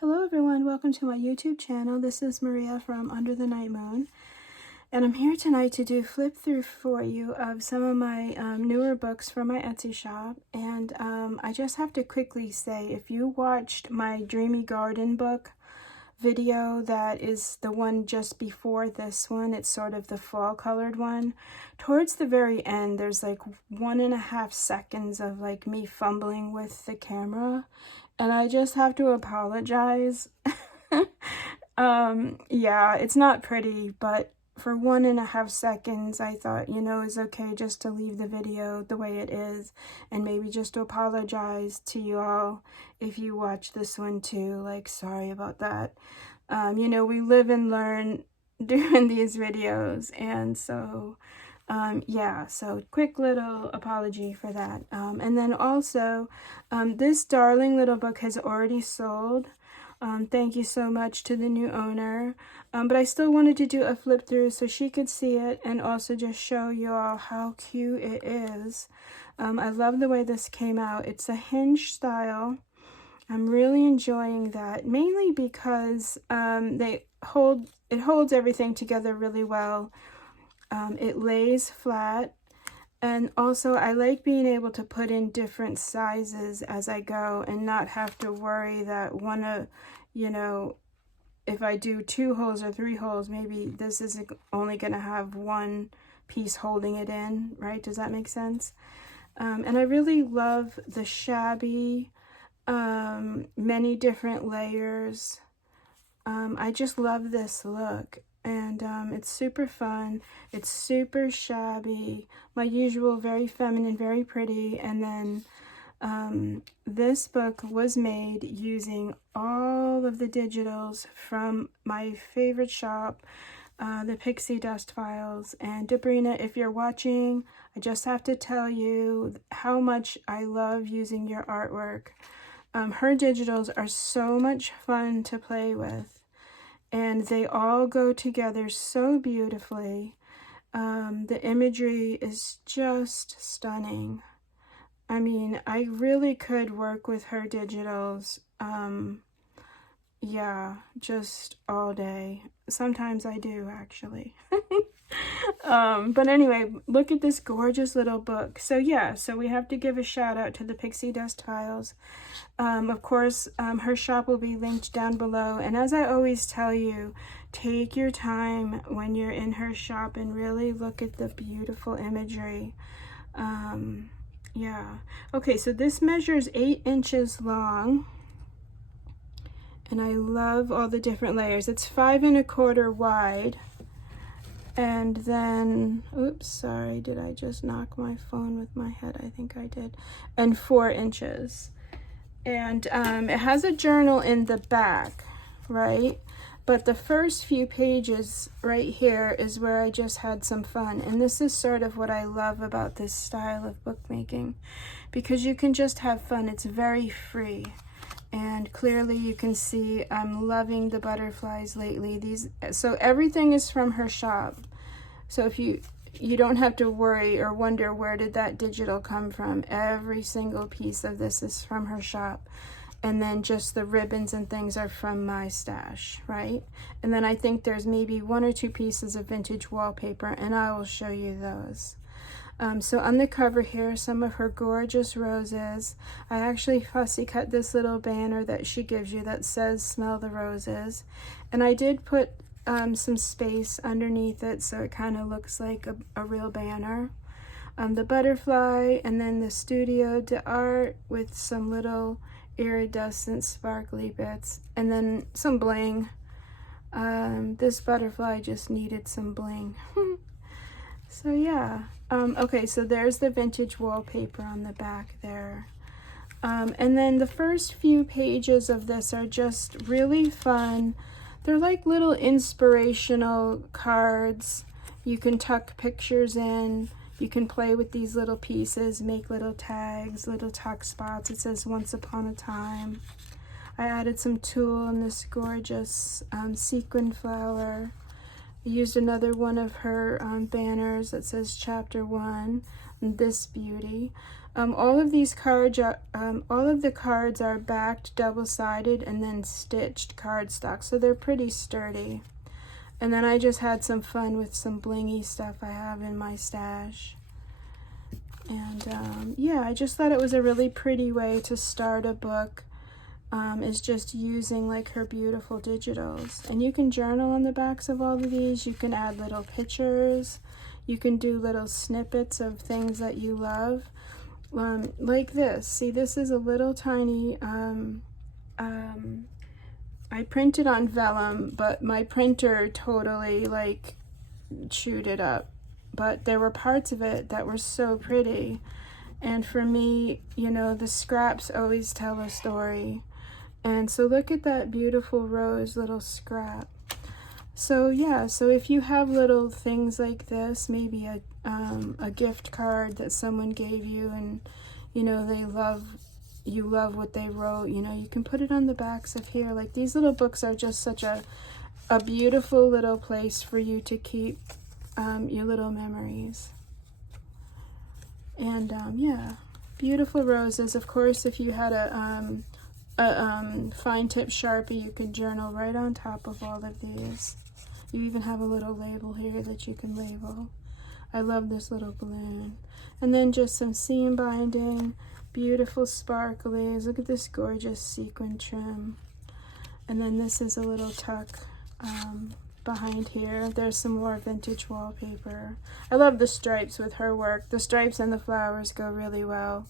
Hello everyone, welcome to my YouTube channel. This is Maria from Under the Night Moon, and I'm here tonight to do flip through for you of some of my newer books from my Etsy shop. And I just have to quickly say, if you watched my Dreamy Garden book video, that is the one just before this one, it's sort of the fall colored one. Towards the very end, there's like 1.5 seconds of like me fumbling with the camera, and I just have to apologize. Yeah, it's not pretty, but for 1.5 seconds, I thought, it's okay just to leave the video the way it is, and maybe just to apologize to you all if you watch this one too. Like, sorry about that. We live and learn doing these videos, and so yeah, so quick little apology for that. And then also, this darling little book has already sold. Thank you so much to the new owner. But I still wanted to do a flip through so she could see it and also just show you all how cute it is. I love the way this came out. It's a hinge style. I'm really enjoying that, mainly because it holds everything together really well. It lays flat, and also I like being able to put in different sizes as I go and not have to worry that if I do 2 holes or 3 holes, maybe this is only going to have one piece holding it in, right? Does that make sense? And I really love the shabby, many different layers. I just love this look. And it's super fun. It's super shabby. My usual, very feminine, very pretty. And then this book was made using all of the digitals from my favorite shop, the Pixie Dust Files. And Debrina, if you're watching, I just have to tell you how much I love using your artwork. Her digitals are so much fun to play with. And they all go together so beautifully. The imagery is just stunning. I mean, I really could work with her digitals. Yeah, just all day. Sometimes I do, actually. But anyway, look at this gorgeous little book. So yeah, so we have to give a shout out to the Pixie Dust Files. Of course, her shop will be linked down below. And as I always tell you, take your time when you're in her shop and really look at the beautiful imagery. Yeah. Okay, so this measures 8 inches long. And I love all the different layers. It's 5 1/4 wide. And then, oops, sorry, did I just knock my phone with my head? I think I did. And 4 inches. And it has a journal in the back, right? But the first few pages right here is where I just had some fun. And this is sort of what I love about this style of bookmaking, because you can just have fun. It's very free. And clearly you can see I'm loving the butterflies lately. So everything is from her shop. So if you don't have to worry or wonder where did that digital come from. Every single piece of this is from her shop. And then just the ribbons and things are from my stash, right? And then I think there's maybe 1 or 2 pieces of vintage wallpaper, and I will show you those. So on the cover here, some of her gorgeous roses. I actually fussy cut this little banner that she gives you that says "Smell the Roses," and I did put some space underneath it so it kind of looks like a real banner. The butterfly, and then the Studio d'Art with some little iridescent sparkly bits, and then some bling. This butterfly just needed some bling. So yeah. Okay, so there's the vintage wallpaper on the back there. And then the first few pages of this are just really fun. They're like little inspirational cards. You can tuck pictures in. You can play with these little pieces, make little tags, little tuck spots. It says "Once Upon a Time." I added some tulle in this gorgeous sequin flower. I used another one of her banners that says Chapter 1, this beauty. All of these cards are, all of the cards are backed double-sided and then stitched cardstock, so they're pretty sturdy. And then I just had some fun with some blingy stuff I have in my stash. And yeah, I just thought it was a really pretty way to start a book, is just using like her beautiful digitals. And you can journal on the backs of all of these. You can add little pictures. You can do little snippets of things that you love. Like this. See, this is a little tiny, I printed on vellum, but my printer totally like chewed it up. But there were parts of it that were so pretty. And for me, you know, the scraps always tell a story. And so look at that beautiful rose little scrap. So yeah, so if you have little things like this, maybe a gift card that someone gave you and, you know, you love what they wrote, you know, you can put it on the backs of here. Like, these little books are just such a beautiful little place for you to keep your little memories. And yeah, beautiful roses. Of course, if you had a fine tip Sharpie, you could journal right on top of all of these. You even have a little label here that you can label. I love this little balloon. And then just some seam binding, beautiful sparklies. Look at this gorgeous sequin trim. And then this is a little tuck behind here. There's some more vintage wallpaper. I love the stripes with her work. The stripes and the flowers go really well.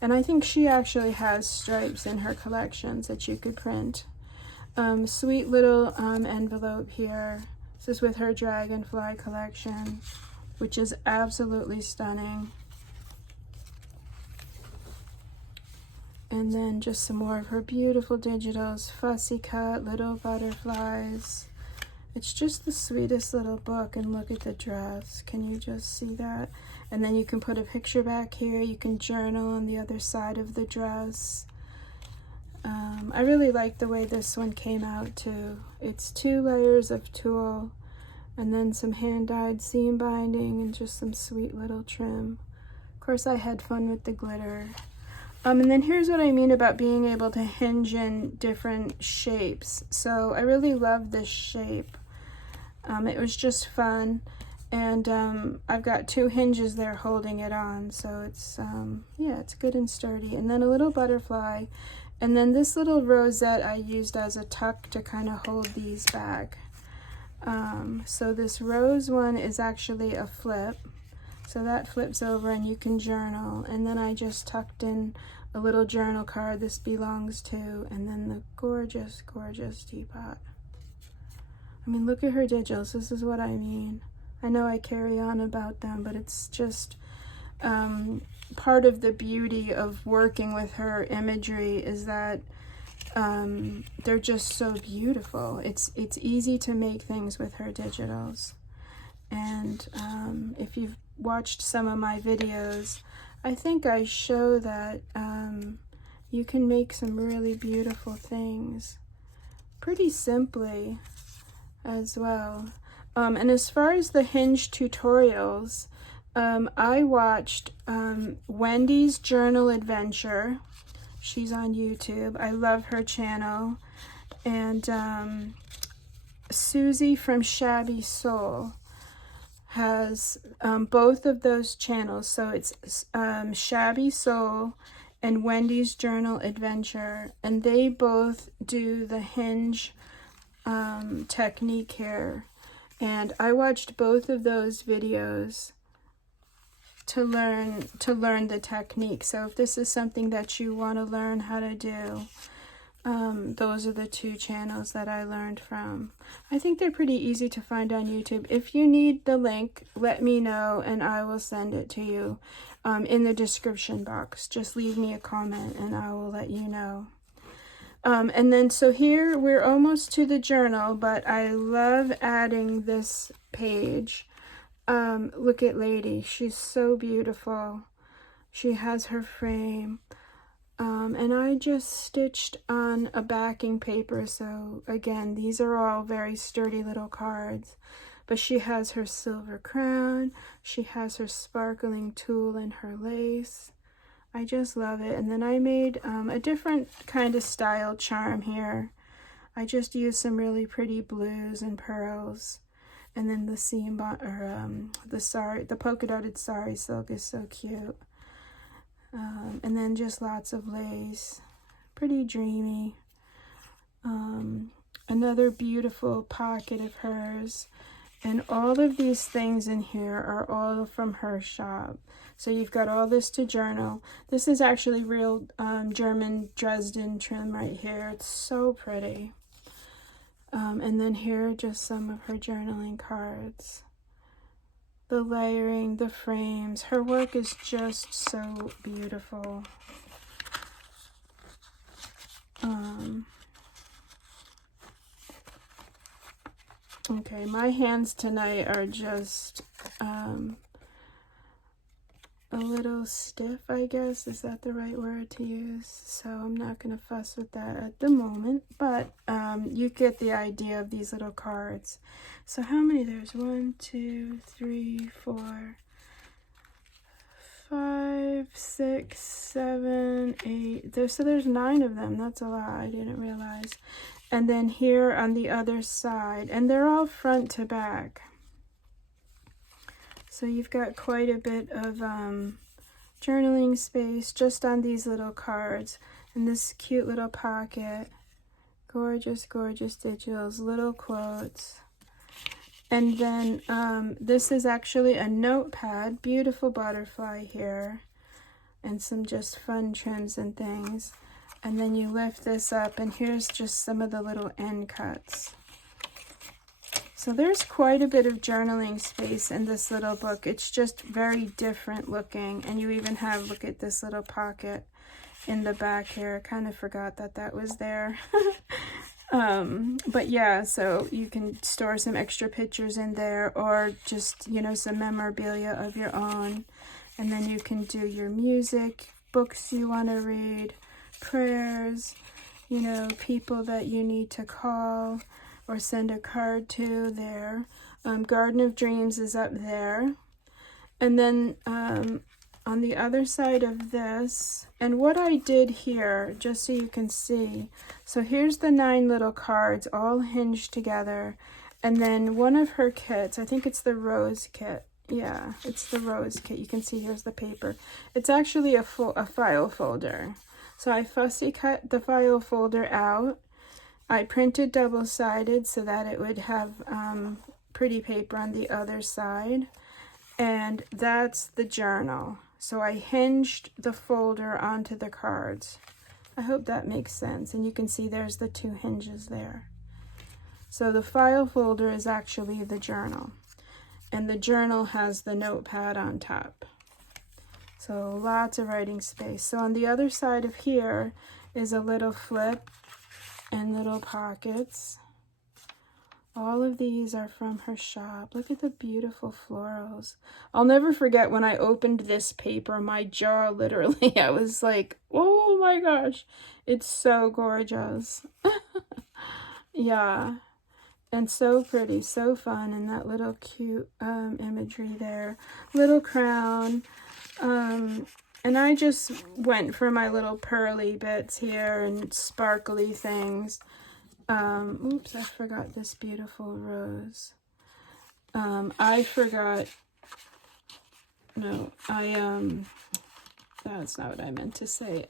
And I think she actually has stripes in her collections that you could print. Sweet little envelope here. This is with her dragonfly collection, which is absolutely stunning. And then just some more of her beautiful digitals, fussy cut, little butterflies. It's just the sweetest little book. And look at the dress. Can you just see that? And then you can put a picture back here. You can journal on the other side of the dress. I really like the way this one came out too. It's 2 layers of tulle and then some hand-dyed seam binding and just some sweet little trim. Of course, I had fun with the glitter. And then here's what I mean about being able to hinge in different shapes. So I really love this shape. It was just fun. And I've got 2 hinges there holding it on. So it's, yeah, it's good and sturdy. And then a little butterfly. And then this little rosette I used as a tuck to kind of hold these back. So this rose one is actually a flip. So that flips over and you can journal. And then I just tucked in a little journal card this belongs to, and then the gorgeous, gorgeous teapot. I mean, look at her digitals. This is what I mean. I know I carry on about them, but it's just part of the beauty of working with her imagery is that they're just so beautiful. It's easy to make things with her digitals. And if you've watched some of my videos, I think I show that you can make some really beautiful things pretty simply as well. And as far as the hinge tutorials, I watched Wendy's Journal Adventure. She's on YouTube. I love her channel. And Susie from Shabby Soul has both of those channels. So it's Shabby Soul and Wendy's Journal Adventure. And they both do the hinge technique here. And I watched both of those videos to learn the technique. So if this is something that you want to learn how to do, those are the 2 channels that I learned from. I think they're pretty easy to find on YouTube. If you need the link, let me know and I will send it to you in the description box. Just leave me a comment and I will let you know. And then so here we're almost to the journal, but I love adding this page. Look at Lady. She's so beautiful. She has her frame. And I just stitched on a backing paper. So again, these are all very sturdy little cards. But she has her silver crown. She has her sparkling tulle and her lace. I just love it. And then I made a different kind of style charm here. I just used some really pretty blues and pearls. And then the seam, or the polka dotted sari silk is so cute. And then just lots of lace. Pretty dreamy. Another beautiful pocket of hers. And all of these things in here are all from her shop. So you've got all this to journal. This is actually real German Dresden trim right here. It's so pretty. And then here are just some of her journaling cards. The layering, the frames. Her work is just so beautiful. Okay, my hands tonight are just a little stiff, I guess. Is that the right word to use? So I'm not going to fuss with that at the moment, but you get the idea of these little cards. So how many? There's 1, 2, 3, 4, 5, 6, 7, 8. So there's 9 of them. That's a lot. I didn't realize. And then here on the other side, and they're all front to back. So you've got quite a bit of journaling space just on these little cards. And this cute little pocket. Gorgeous, gorgeous digitals, little quotes. And then this is actually a notepad. Beautiful butterfly here. And some just fun trims and things. And then you lift this up, and here's just some of the little end cuts. So there's quite a bit of journaling space in this little book. It's just very different looking. And you even have, look at this little pocket in the back here. I kind of forgot that that was there. But yeah, so you can store some extra pictures in there, or just, you know, some memorabilia of your own. And then you can do your music, books you want to read, prayers, you know, people that you need to call or send a card to there. Garden of Dreams is up there. And then on the other side of this, and what I did here, just so you can see, so here's the 9 little cards all hinged together. And then one of her kits, I think it's the Rose kit. Yeah, it's the Rose kit. You can see here's the paper. It's actually a file folder. So I fussy cut the file folder out. I printed double-sided so that it would have pretty paper on the other side. And that's the journal. So I hinged the folder onto the cards. I hope that makes sense. And you can see there's the 2 hinges there. So the file folder is actually the journal. And the journal has the notepad on top. So lots of writing space. So on the other side of here is a little flip and little pockets. All of these are from her shop. Look at the beautiful florals. I'll never forget when I opened this paper, my jaw literally, I was like, oh my gosh, it's so gorgeous. Yeah. And so pretty, so fun, and that little cute imagery there. Little crown. And I just went for my little pearly bits here and sparkly things. Oops, I forgot this beautiful rose. I forgot, no, that's not what I meant to say.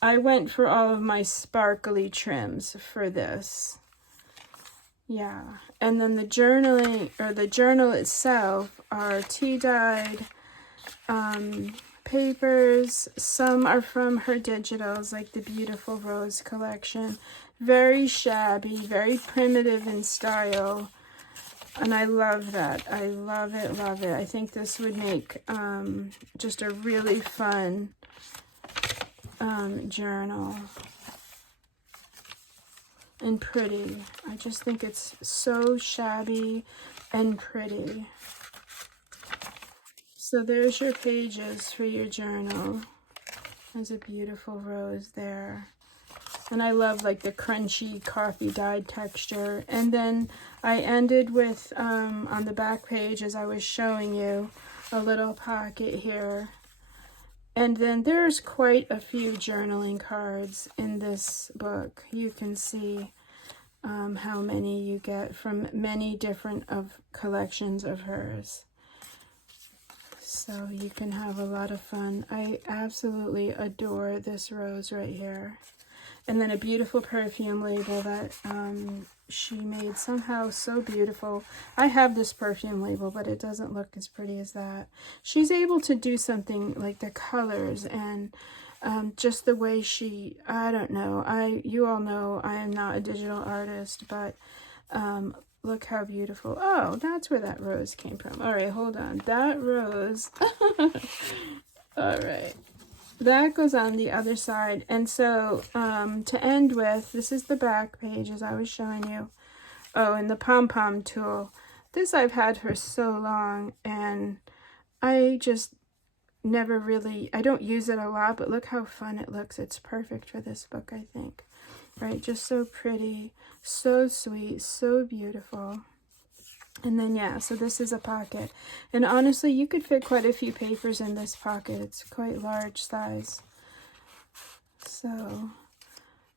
I went for all of my sparkly trims for this. Yeah, and then the journaling, or the journal itself, are tea-dyed papers. Some are from her digitals, like the beautiful Rose collection. Very shabby, very primitive in style, and I love that. I love it, love it. I think this would make just a really fun journal. And pretty. I just think it's so shabby and pretty. So there's your pages for your journal. There's a beautiful rose there. And I love like the crunchy coffee dyed texture. And then I ended with, on the back page, as I was showing you, a little pocket here. And then there's quite a few journaling cards in this book. You can see how many you get from many different collections of hers. So you can have a lot of fun. I absolutely adore this rose right here. And then a beautiful perfume label that she made somehow so beautiful. I have this perfume label, but it doesn't look as pretty as that. She's able to do something like the colors and just the way she, I don't know. You all know I am not a digital artist, but look how beautiful. Oh, that's where that rose came from. All right, hold on. That rose. All right. That goes on the other side. And so to end with, this is the back page as I was showing you. Oh, and the pom-pom tool. This I've had for so long, and I just never really, I don't use it a lot, but look how fun it looks. It's perfect for this book, I think. Right, just so pretty, so sweet, so beautiful. And then, yeah, so this is a pocket. And honestly, you could fit quite a few papers in this pocket. It's quite large size. So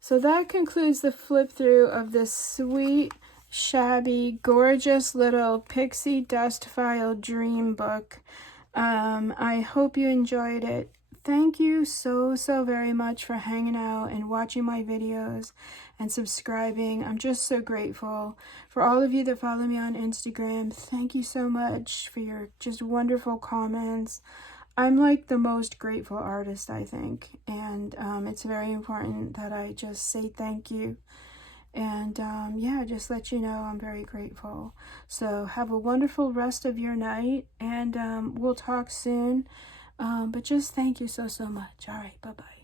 that concludes the flip through of this sweet, shabby, gorgeous little pixie dust file dream book. I hope you enjoyed it. Thank you so very much for hanging out and watching my videos and subscribing. I'm just so grateful for all of you that follow me on Instagram. Thank you so much for your just wonderful comments. I'm like the most grateful artist, I think, and it's very important that I just say thank you. And yeah, just let you know I'm very grateful. So have a wonderful rest of your night, and we'll talk soon. But just thank you so much. All right, bye-bye.